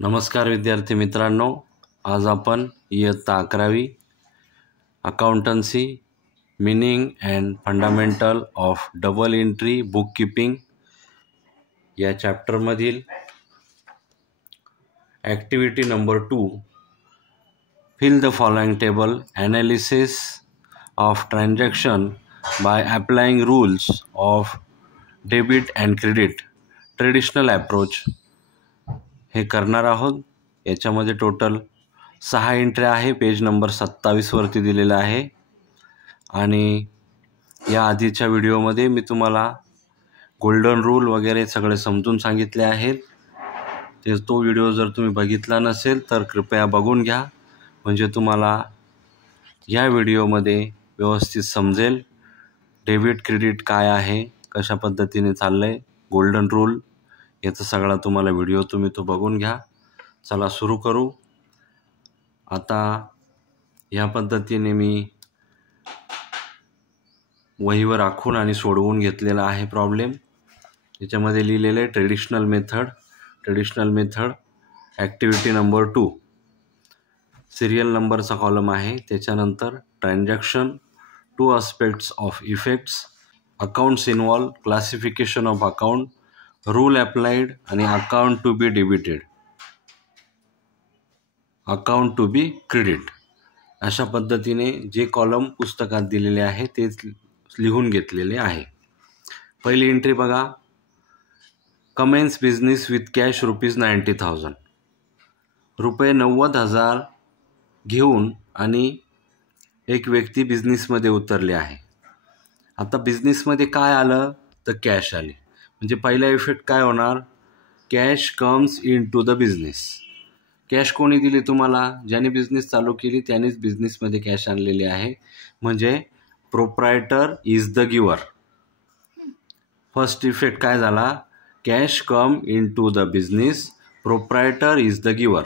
नमस्कार विद्यार्थी मित्रांनो, आज आपण इयत्ता 11वी accountancy meaning and fundamental of double entry book keeping या चॅप्टरमधील activity number 2 fill the following table analysis of transaction by applying rules of debit and credit traditional approach हे करणार आहोत। याच्यामध्ये टोटल 6 एंट्री आहे। पेज नंबर 27 वरती दिलेला आहे आणि या आधीच्या व्हिडिओमध्ये मी तुम्हाला गोल्डन रूल वगैरे सगळे समजून सांगितले आहेत। तो व्हिडिओ जर तुम्ही बघितला नसेल तर कृपया बघून घ्या, म्हणजे तुम्हाला या व्हिडिओमध्ये व्यवस्थित समजेल डेबिट क्रेडिट काय आहे, कशा पद्धतीने चाललंय, गोल्डन रूल याचा सगळा तुम्हाला व्हिडिओ तुम्ही तो बघून घ्या। चला सुरू करू। आता या पद्धतीने मी वहीवर आखून आणि सोडवून घेतलेला आहे प्रॉब्लेम। याच्यामध्ये लिहिलेले आहे traditional method activity number 2 serial नंबरचा कॉलम आहे। त्याच्यानंतर transaction, 2 aspects of effects, accounts involve, classification of account, rule applied आणि account to be debited, account to be credit अशा पद्धतीने जे कॉलम पुस्तकात दिलेले आहे तेच लिहून घेतलेले आहे। पहिली एंट्री बघा, कमेन्स बिझनेस विथ कॅश ₹90,000, रुपये 90,000 घेऊन आणि एक व्यक्ती बिझनेसमध्ये उतरले आहे। आता बिझनेसमध्ये काय आलं तर कॅश आली, म्हणजे पहिला इफेक्ट काय होणार, cash comes into the business. Cash कोणी दिली तुम्हाला, ज्याने बिझनेस चालू केली त्यानेच बिझनेसमध्ये कॅश आणलेली आहे, म्हणजे proprietor is the giver. First effect काय झाला, cash come into the business, proprietor is the giver.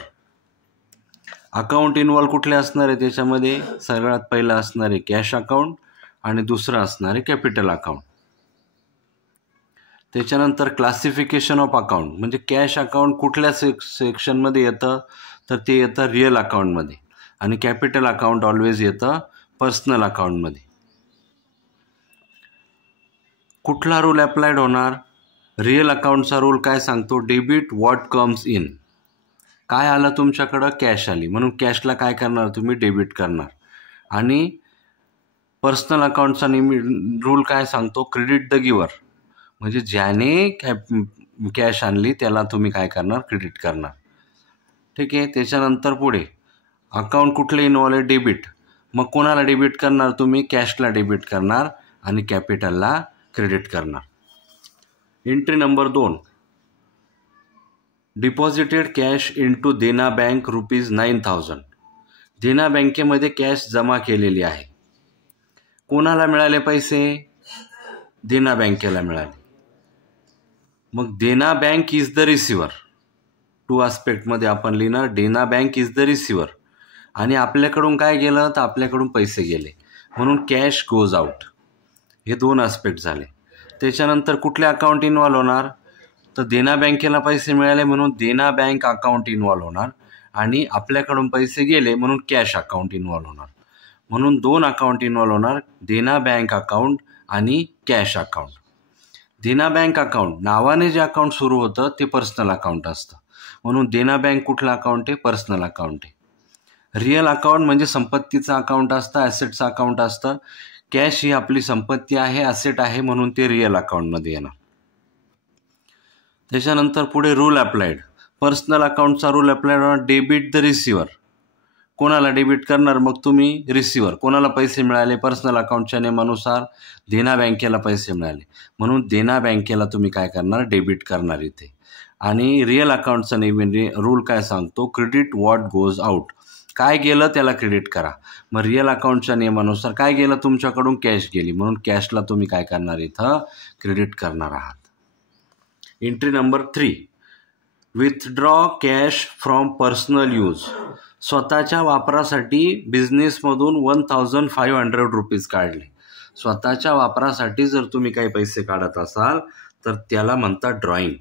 Account involve कुठले असणार आहे, त्याच्यामध्ये सगळ्यात पहिलं असणार आहे कॅश अकाउंट आणि दुसरं असणार आहे कॅपिटल अकाउंट। त्याच्यानंतर क्लासिफिकेशन ऑफ अकाउंट, म्हणजे कॅश अकाउंट कुठल्या सेक्शनमध्ये येतं तर ते येतं रिअल अकाउंटमध्ये, आणि कॅपिटल अकाउंट ऑलवेज येतं पर्सनल अकाउंटमध्ये। कुठला रूल अप्लाइड होणार, रिअल अकाउंटचा रूल काय सांगतो, डेबिट व्हॉट कम्स इन। काय आलं तुमच्याकडं, कॅश आली, म्हणून कॅशला काय करणार तुम्ही, डेबिट करणार। आणि पर्सनल अकाउंटचा रूल काय सांगतो, क्रेडिट द गिवर, म्हणजे ज्याने कॅश आणली त्याला तुम्ही काय करणार, क्रेडिट करणार। ठीक आहे। त्याच्यानंतर पुढे अकाउंट कुठले इन्व्हॉल्व आहे, डेबिट, मग कोणाला डेबिट करणार तुम्ही, कॅशला डेबिट करणार आणि कॅपिटलला क्रेडिट करणार। Entry number 2, deposited cash into Dena bank ₹9,000, Dena बँकेमध्ये कॅश जमा केलेली आहे। कोणाला मिळाले पैसे, देना बँकेला मिळाले, मग देना बँक इज द रिसिव्हर। 2 आस्पेक्टमध्ये आपण लिहिणार देना बँक इज द रिसिव्हर, आणि आपल्याकडून काय गेलं तर आपल्याकडून पैसे गेले, म्हणून कॅश गोज आउट। हे 2 आस्पेक्ट झाले। त्याच्यानंतर कुठले अकाउंट इन्व्हॉल्व होणार, तर देना बँकेला पैसे मिळाले म्हणून देना बँक अकाउंट इन्व्हॉल्व होणार, आणि आपल्याकडून पैसे गेले म्हणून कॅश अकाउंट इन्व्हॉल्व होणार, म्हणून 2 अकाउंट इन्व्हॉल्व होणार, देना बँक अकाउंट आणि कॅश अकाउंट। देना बँक अकाउंट नावाने जे अकाउंट सुरू होतं ते पर्सनल अकाउंट असतं, म्हणून देना बँक कुठला अकाउंट आहे, पर्सनल अकाउंट आहे। रिअल अकाउंट म्हणजे संपत्तीचं अकाउंट असतं, ॲसेटचं अकाउंट असतं। कॅश ही आपली संपत्ती आहे, ॲसेट आहे, म्हणून ते रिअल अकाउंटमध्ये येणार। त्याच्यानंतर पुढे रूल अप्लाइड, पर्सनल अकाउंटचा रूल अप्लाइड होणार, डेबिट द रिसिव्हर, कोणाला डेबिट करणार, मग तुम्ही रिसिव्हर। कोणाला पैसे मिळाले, पर्सनल अकाउंटच्या नियमानुसार देना बँकेला पैसे मिळाले, म्हणून देना बँकेला तुम्ही काय करणार, डेबिट करणार इथे। आणि रिअल अकाउंटचा रूल काय सांगतो, क्रेडिट व्हॉट गोज आउट, काय गेलं त्याला क्रेडिट करा। मग रिअल अकाउंटच्या नियमानुसार काय गेलं, तुमच्याकडून कॅश गेली, म्हणून कॅशला तुम्ही काय करणार, इथं क्रेडिट करणार आहात। Entry number 3, withdraw cash from personal use, स्वतःच्या वापरासाठी बिझनेसमधून ₹1,500 काढले। स्वतःच्या वापरासाठी जर तुम्ही काही पैसे काढत असाल तर त्याला म्हणतात ड्रॉइंग,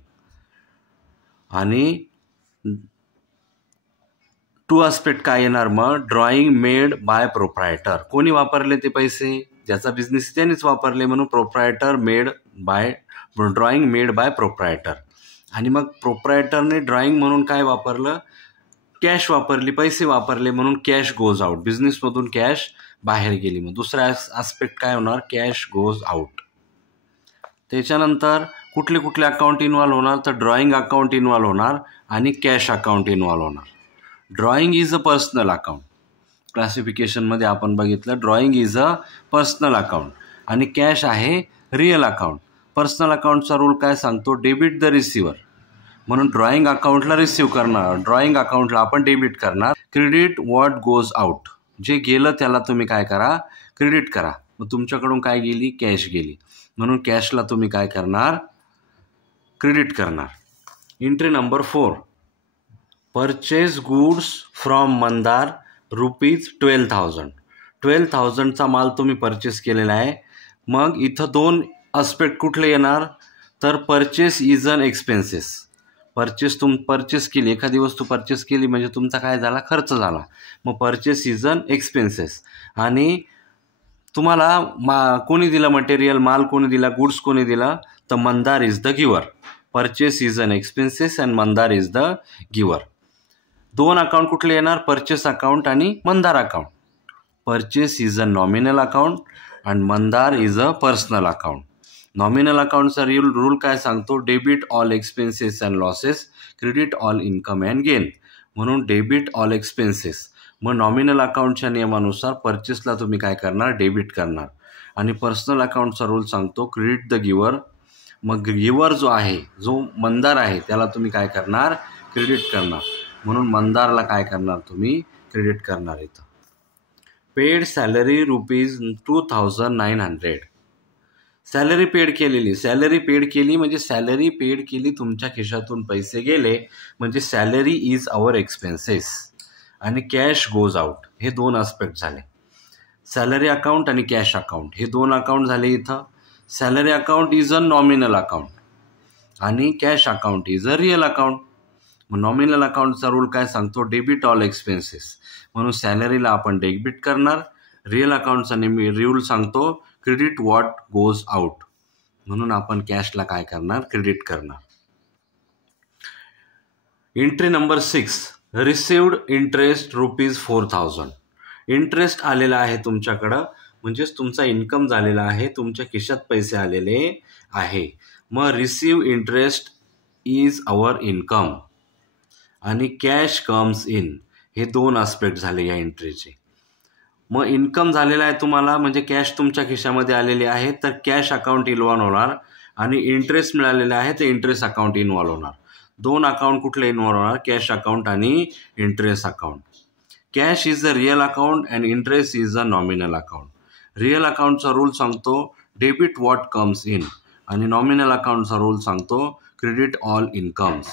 आणि टू आस्पेक्ट काय येणार मग, ड्रॉइंग मेड बाय प्रोप्रायटर. कोणी वापरले ते पैसे, ज्याचा बिझनेस त्यांनीच वापरले, म्हणून proprietor made by, drawing made by proprietor. आणि मग प्रोप्रायटरने ड्रॉइंग म्हणून काय वापरलं, कॅश वापरली, पैसे वापरले, म्हणून कॅश गोज आउट, बिझनेसमधून कॅश बाहेर गेली. मग दुसरा आस्पेक्ट काय होणार, कॅश गोज आउट. त्याच्यानंतर कुठले कुठले अकाउंट इन्व्हॉल्व होणार, तर ड्रॉइंग अकाउंट इन्व्हॉल्व होणार आणि कॅश अकाउंट इन्व्हॉल्व होणार. Drawing is a personal account, क्लासिफिकेशनमध्ये आपण बघितलं drawing is a personal account आणि कॅश आहे रिअल अकाउंट. पर्सनल अकाउंटचा रूल काय सांगतो, डेबिट द रिसिव्हर, म्हणून ड्रॉइंग अकाउंटला रिसिव्ह करणार, ड्रॉइंग अकाउंटला आपण डेबिट करणार. क्रेडिट व्हॉट गोज आउट, जे गेलं त्याला तुम्ही काय करा, क्रेडिट करा. मग तुमच्याकडून काय गेली, कॅश गेली, म्हणून कॅशला तुम्ही काय करणार, क्रेडिट करणार. Entry number 4, purchase goods from Mandar ₹12,000. 12,000चा माल तुम्ही परचेस केलेला आहे. मग इथं 2 आस्पेक्ट कुठले येणार, तर purchase is an expenses. Purchase केली, एखादी वस्तू परचेस केली म्हणजे तुमचा काय झाला, खर्च झाला. मग परचेस इज अन एक्सपेन्सेस. आणि तुम्हाला कोणी दिलं मटेरियल, माल कोणी दिला, गुड्स कोणी दिला, तर Mandar is the giver. Purchase is an expenses and Mandar is the giver. 2 account कुठले येणार, परचेस अकाउंट आणि Mandar account. Purchase is a nominal account and Mandar is a personal account. Nominal अकाउंटचा रूल काय सांगतो, debit all expenses and losses, credit all income and gain, म्हणून debit all expenses. मग nominal अकाउंटच्या नियमानुसार परचेसला तुम्ही काय करणार, डेबिट करणार. आणि पर्सनल अकाउंटचा रूल सांगतो क्रेडिट द गिवर. मग गिवर जो आहे, जो मंदार आहे, त्याला तुम्ही काय करणार, क्रेडिट करणार, म्हणून मंदारला काय करणार, तुम्ही क्रेडिट करणार. इथं पेड सॅलरी ₹2,900. सॅलरी पेड केलेली, सॅलरी पेड केली म्हणजे सॅलरी पेड केली, तुमच्या खिशातून पैसे गेले म्हणजे सॅलरी इज आवर एक्सपेन्सेस आणि कॅश गोज आउट. हे 2 आस्पेक्ट झाले, सॅलरी अकाउंट आणि कॅश अकाउंट, हे 2 अकाउंट झाले. इथं salary account is a nominal account आणि cash account is a real account. मग नॉमिनल अकाउंटचा रूल काय सांगतो, डेबिट ऑल एक्सपेन्सेस, म्हणून सॅलरीला आपण डेबिट करणार. रिअल अकाउंटचा रूल सांगतो क्रेडिट व्हॉट गोज आउट, म्हणून आपण कॅशला काय करणार, क्रेडिट करणार. Entry number 6, received interest ₹4,000. Interest आलेला आहे तुमच्याकडं, म्हणजेच तुमचा इन्कम झालेला आहे, तुमच्या खिशात पैसे आलेले आहे. मग receive interest is our income आणि कॅश कम्स इन, हे 2 आस्पेक्ट झाले या एंट्रीचे. मग इन्कम झालेला आहे तुम्हाला, म्हणजे कॅश तुमच्या खिशामध्ये आलेली आहे, तर कॅश अकाउंट इन्व्हॉल्व होणार. आणि इंटरेस्ट मिळालेला आहे तर इंटरेस्ट अकाउंट इन्व्हॉल्व होणार. 2 अकाउंट कुठले इन्व्हॉल्व होणार, कॅश अकाउंट आणि interest account. Cash is a real account and interest is a nominal account. Real अकाउंटचा रूल सांगतो डेबिट व्हॉट कम्स इन आणि नॉमिनल अकाउंटचा रूल सांगतो credit all incomes.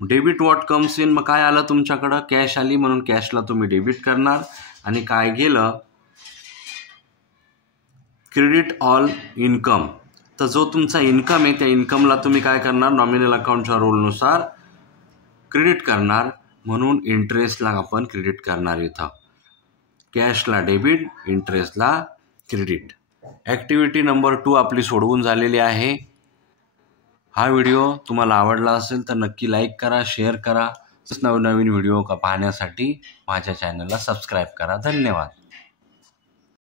Debit what comes in, मग काय आलं तुमच्याकडं, कॅश आली, म्हणून कॅशला तुम्ही डेबिट करणार. आणि काय गेलं, क्रेडिट ऑल इन्कम, तर जो तुमचा इन्कम आहे त्या इन्कमला तुम्ही काय करणार, नॉमिनल अकाउंटच्या रूलनुसार क्रेडिट करणार, म्हणून इंटरेस्टला आपण क्रेडिट करणार. इथं कॅशला डेबिट, इंटरेस्टला क्रेडिट. ॲक्टिव्हिटी नंबर 2 आपली सोडवून झालेली आहे. हा व्हिडिओ तुम्हाला आवडला असेल तर नक्की लाईक करा, शेअर करा. नवनवीन व्हिडिओ पाहण्यासाठी माझ्या चॅनलला सबस्क्राईब करा. धन्यवाद.